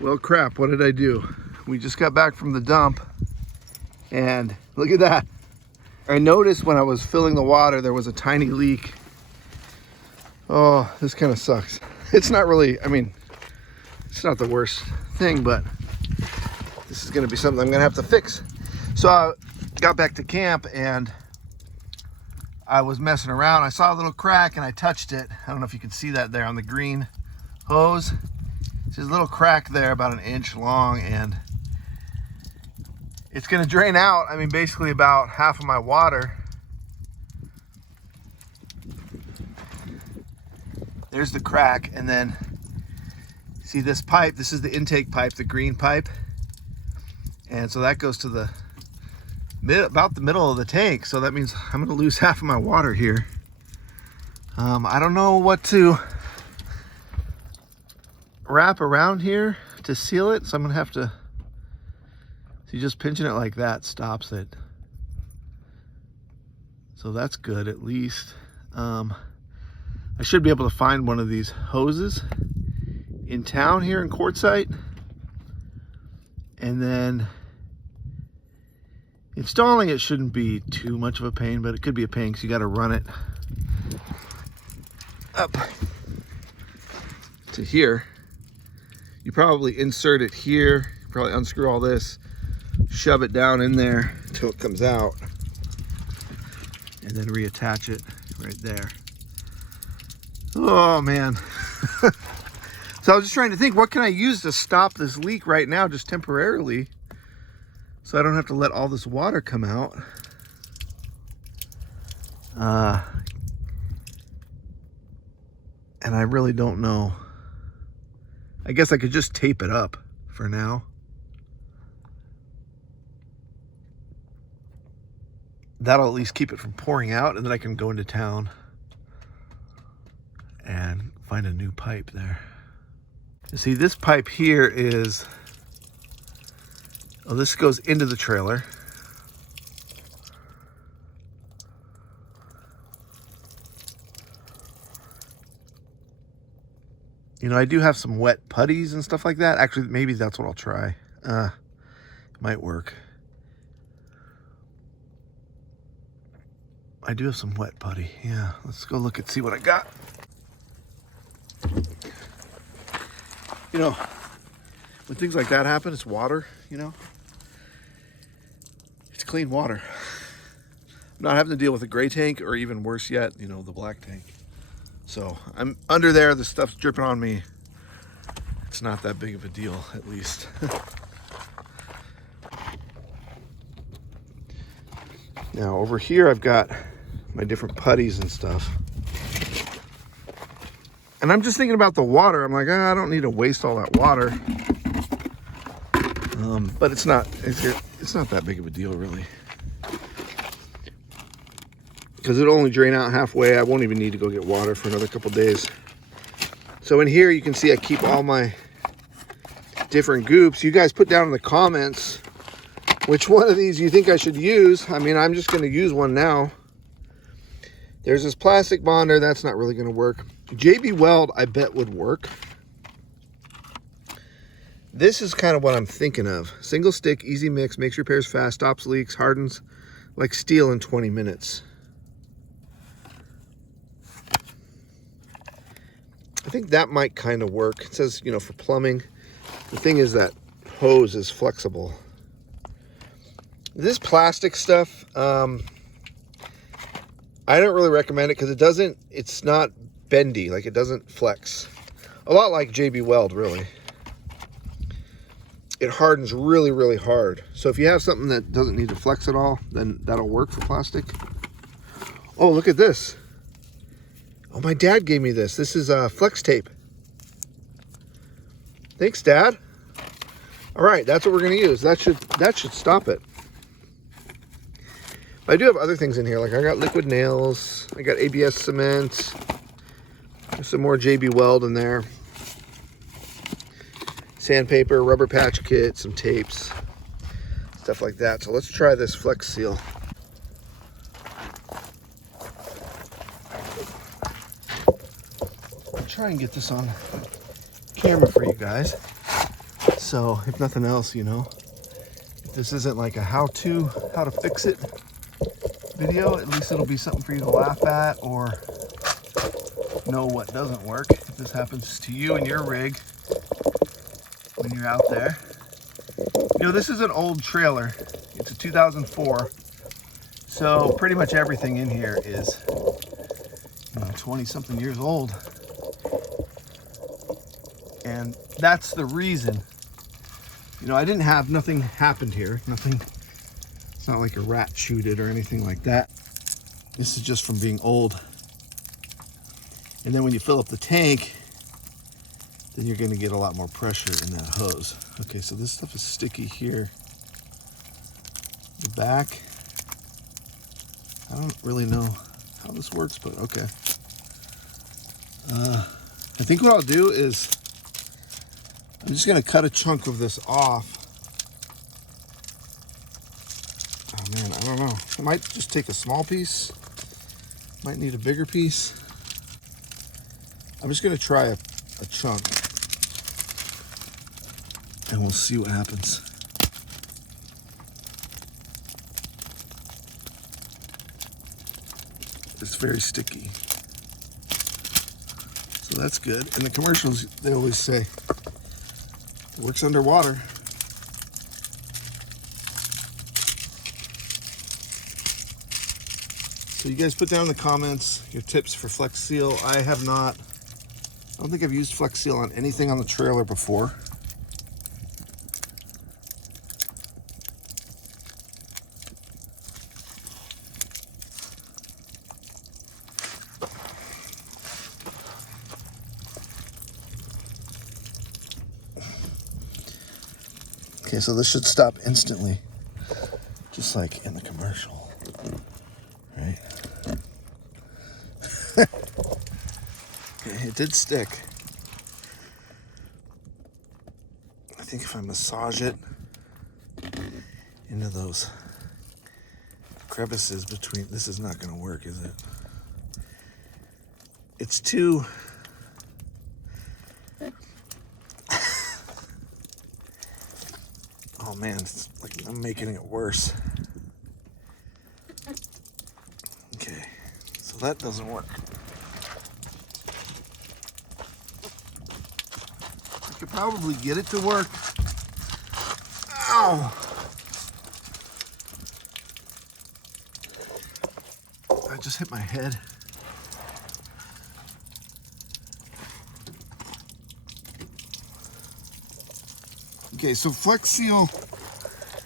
Well, crap, what did I do? We just got back from the dump and look at that. I noticed when I was filling the water, there was a tiny leak. Oh, this kind of sucks. It's not really, I mean, it's not the worst thing, but this is gonna be something I'm gonna have to fix. So I got back to camp and I was messing around. I saw a little crack and I touched it. I don't know if you can see that there on the green hose. There's a little crack there about an inch long and it's gonna drain out, I mean, basically about half of my water. There's the crack, and then see this pipe, this is the intake pipe, the green pipe. And so that goes to the about the middle of the tank. So that means I'm gonna lose half of my water here. I don't know what to wrap around here to seal it, so I'm gonna have to, see, just pinching it like that stops it. So that's good at least. I should be able to find one of these hoses in town here in Quartzsite. And then installing it shouldn't be too much of a pain, but it could be a pain because you got to run it up to here. You probably insert it here, probably unscrew all this, shove it down in there until it comes out, and then reattach it right there. Oh man. So I was just trying to think, what can I use to stop this leak right now, just temporarily, so I don't have to let all this water come out. And I really don't know. I guess I could just tape it up for now. That'll at least keep it from pouring out, and then I can go into town and find a new pipe there. You see, this pipe here is, oh, this goes into the trailer. You know, I do have some wet putties and stuff like that. Actually, maybe that's what I'll try. It might work. I do have some wet putty. Yeah, let's go look and see what I got. You know, when things like that happen, it's water, you know. It's clean water. I'm not having to deal with a gray tank, or even worse yet, you know, the black tank. So I'm under there, the stuff's dripping on me. It's not that big of a deal, at least. Now over here I've got my different putties and stuff. And I'm just thinking about the water. I'm like, I don't need to waste all that water. But it's not that big of a deal, really. Because it'll only drain out halfway. I won't even need to go get water for another couple days. So in here you can see I keep all my different goops. You guys put down in the comments which one of these you think I should use. I mean, I'm just going to use one now. There's this plastic bonder. That's not really going to work. JB Weld, I bet, would work. This is kind of what I'm thinking of. Single stick, easy mix, makes repairs fast, stops leaks, hardens like steel in 20 minutes. I think that might kind of work. It says, you know, for plumbing. The thing is that hose is flexible. This plastic stuff, I don't really recommend it because it's not bendy, like it doesn't flex. A lot like JB Weld, really. It hardens really, really hard. So if you have something that doesn't need to flex at all, then that'll work for plastic. Oh, look at this. Oh, my dad gave me this. This is flex tape. Thanks, Dad. All right, that's what we're gonna use. That should stop it. But I do have other things in here. Like I got liquid nails. I got ABS cement. There's some more JB Weld in there. Sandpaper, rubber patch kit, some tapes, stuff like that. So let's try this Flex Seal. I'll try and get this on camera for you guys. So if nothing else, you know, if this isn't like a how to fix it video, at least it'll be something for you to laugh at or know what doesn't work if this happens to you and your rig when you're out there. You know, this is an old trailer. It's a 2004. So pretty much everything in here is, you know, 20 something years old. And that's the reason, you know, I didn't have, nothing happened here. Nothing, it's not like a rat chewed it or anything like that. This is just from being old. And then when you fill up the tank, then you're going to get a lot more pressure in that hose. Okay, so this stuff is sticky here. The back, I don't really know how this works, but okay. I think what I'll do is I'm just going to cut a chunk of this off. Oh man, I don't know. I might just take a small piece. Might need a bigger piece. I'm just going to try a chunk. And we'll see what happens. It's very sticky. So that's good. And the commercials, they always say, it works underwater. So you guys put down in the comments your tips for Flex Seal. I have not, I don't think I've used Flex Seal on anything on the trailer before. Okay, so this should stop instantly, just like in the commercial, right? Okay, it did stick. I think if I massage it into those crevices between, this is not going to work, is it? It's too... Oh man, it's like I'm making it worse. Okay, so that doesn't work. I could probably get it to work. Ow! I just hit my head. Okay, so Flex Seal,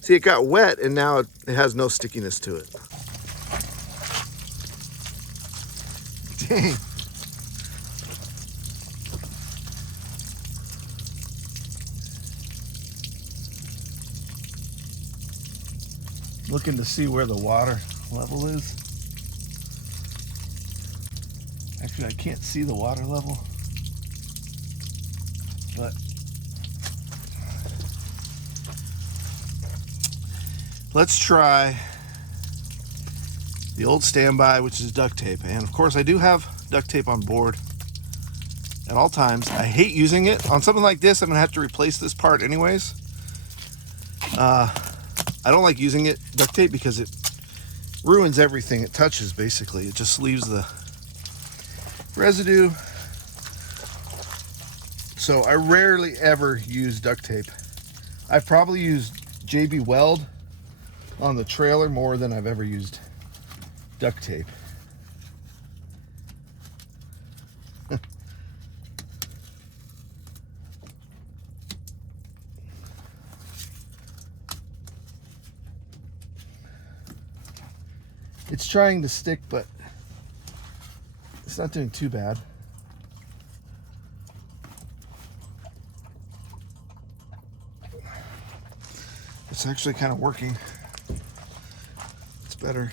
see, it got wet and now it has no stickiness to it. Dang. Looking to see where the water level is. Actually, I can't see the water level, but let's try the old standby, which is duct tape. And of course, I do have duct tape on board at all times. I hate using it. On something like this, I'm gonna have to replace this part anyways. I don't like using it, duct tape, because it ruins everything it touches, basically. It just leaves the residue. So I rarely ever use duct tape. I've probably used JB Weld on the trailer more than I've ever used duct tape. It's trying to stick, but it's not doing too bad. It's actually kind of working. It's better.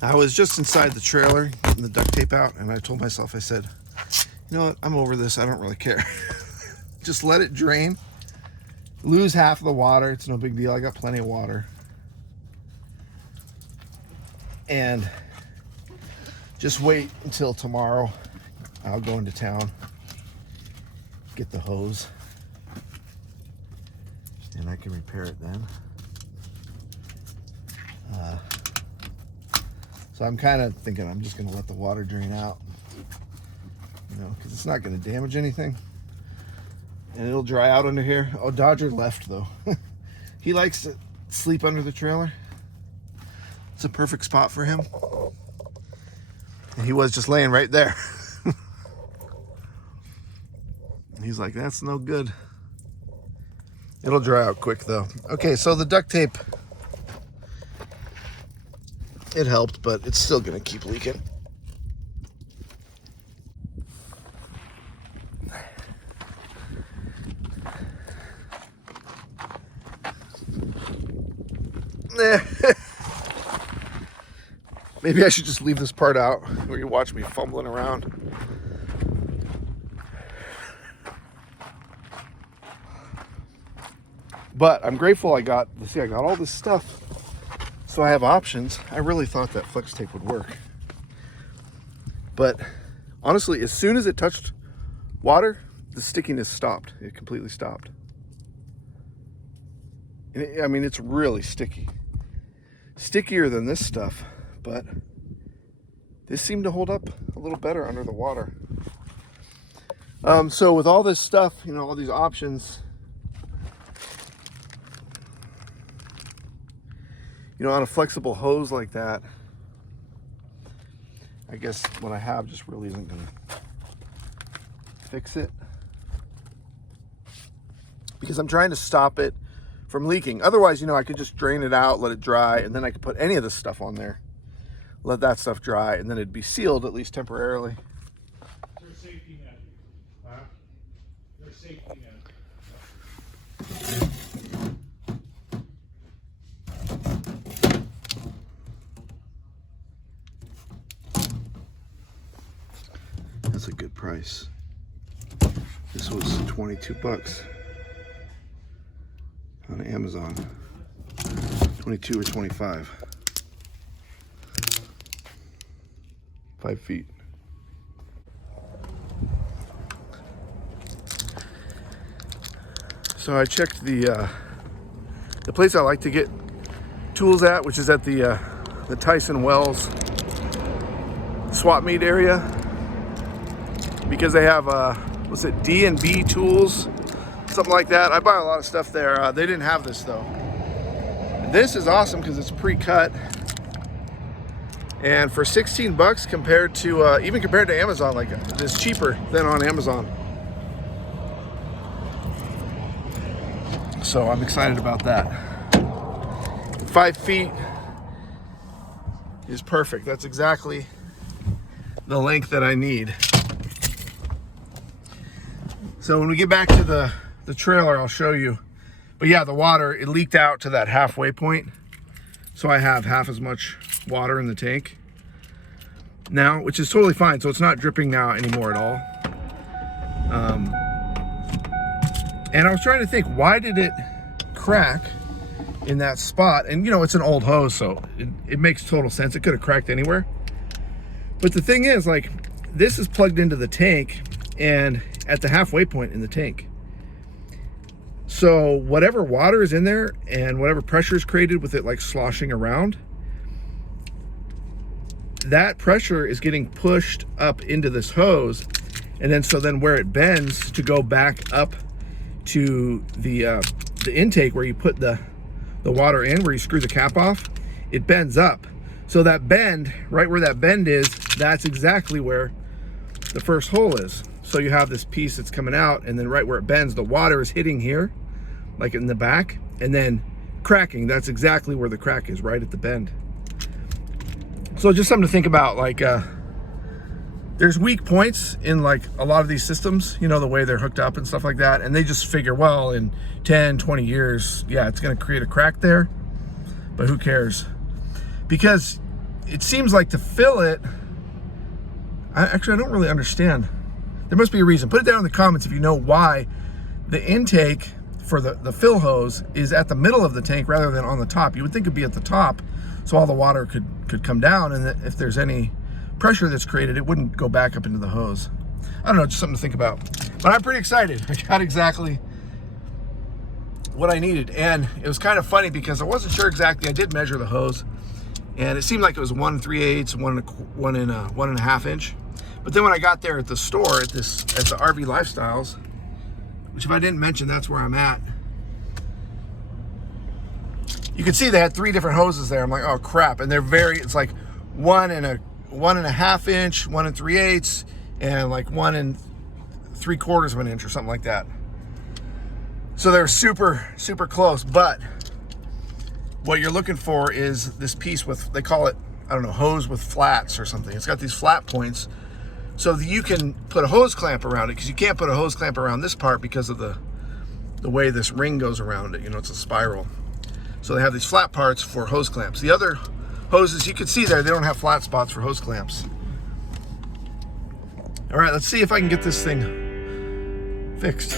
I was just inside the trailer getting the duct tape out, and I told myself, I said, you know what, I'm over this. I don't really care. Just let it drain. Lose half of the water. It's no big deal. I got plenty of water. And just wait until tomorrow. I'll go into town, get the hose, and I can repair it then. So I'm kind of thinking I'm just going to let the water drain out, you know, because it's not going to damage anything. And it'll dry out under here. Oh, Dodger left though. He likes to sleep under the trailer. It's a perfect spot for him. And he was just laying right there. And he's like, that's no good. It'll dry out quick though. Okay, so the duct tape, it helped, but it's still gonna keep leaking. Maybe I should just leave this part out where you watch me fumbling around. But I'm grateful I got all this stuff, so I have options. I really thought that flex tape would work. But honestly, as soon as it touched water, the stickiness stopped. It completely stopped. I mean, it's really sticky. Stickier than this stuff, but this seemed to hold up a little better under the water. So with all this stuff, you know, all these options, you know, on a flexible hose like that, I guess what I have just really isn't gonna fix it, because I'm trying to stop it from leaking. Otherwise, you know, I could just drain it out, let it dry, and then I could put any of this stuff on there, let that stuff dry, and then it'd be sealed, at least temporarily. There's a safety net. Huh? There's a safety net. That's a good price. This was 22 bucks on Amazon. 22 or 25. 5 feet. So I checked the place I like to get tools at, which is at the Tyson Wells swap meet area, because they have what's it, D&B tools, something like that. I buy a lot of stuff there. They didn't have this though. This is awesome because it's pre-cut, and for 16 bucks compared to even compared to Amazon, like it's cheaper than on Amazon. So I'm excited about that. 5 feet is perfect. That's exactly the length that I need. So when we get back to the trailer, I'll show you. But yeah, the water, it leaked out to that halfway point. So I have half as much water in the tank now, which is totally fine. So it's not dripping now anymore at all. And I was trying to think, why did it crack in that spot? And you know, it's an old hose, so it makes total sense. It could have cracked anywhere. But the thing is, like, this is plugged into the tank and at the halfway point in the tank. So whatever water is in there and whatever pressure is created with it like sloshing around, that pressure is getting pushed up into this hose. And then where it bends to go back up to the intake where you put the water in, where you screw the cap off, it bends up. So that bend, right where that bend is, that's exactly where the first hole is. So you have this piece that's coming out, and then right where it bends, the water is hitting here, like in the back, and then cracking. That's exactly where the crack is, right at the bend. So just something to think about, like there's weak points in like a lot of these systems, you know, the way they're hooked up and stuff like that. And they just figure, well, in 10, 20 years, yeah, it's gonna create a crack there, but who cares? Because it seems like to fill it, I don't really understand. There must be a reason. Put it down in the comments if you know why the intake for the fill hose is at the middle of the tank rather than on the top. You would think it'd be at the top so all the water could come down, and that if there's any pressure that's created, it wouldn't go back up into the hose. I don't know, just something to think about. But I'm pretty excited. I got exactly what I needed. And it was kind of funny because I wasn't sure exactly. I did measure the hose, and it seemed like it was 1 3/8, 1.5 inch. But then when I got there at the store, at the RV Lifestyles, which if I didn't mention, that's where I'm at, you could see they had 3 different hoses there. I'm like, oh crap. And they're it's like 1.5 inch, 1 3/8, and like 1 3/4 of an inch or something like that. So they're super, super close. But what you're looking for is this piece with, they call it, I don't know, hose with flats or something. It's got these flat points so that you can put a hose clamp around it, because you can't put a hose clamp around this part because of the way this ring goes around it. You know, it's a spiral. So they have these flat parts for hose clamps. The other hoses, you can see there, they don't have flat spots for hose clamps. All right, let's see if I can get this thing fixed.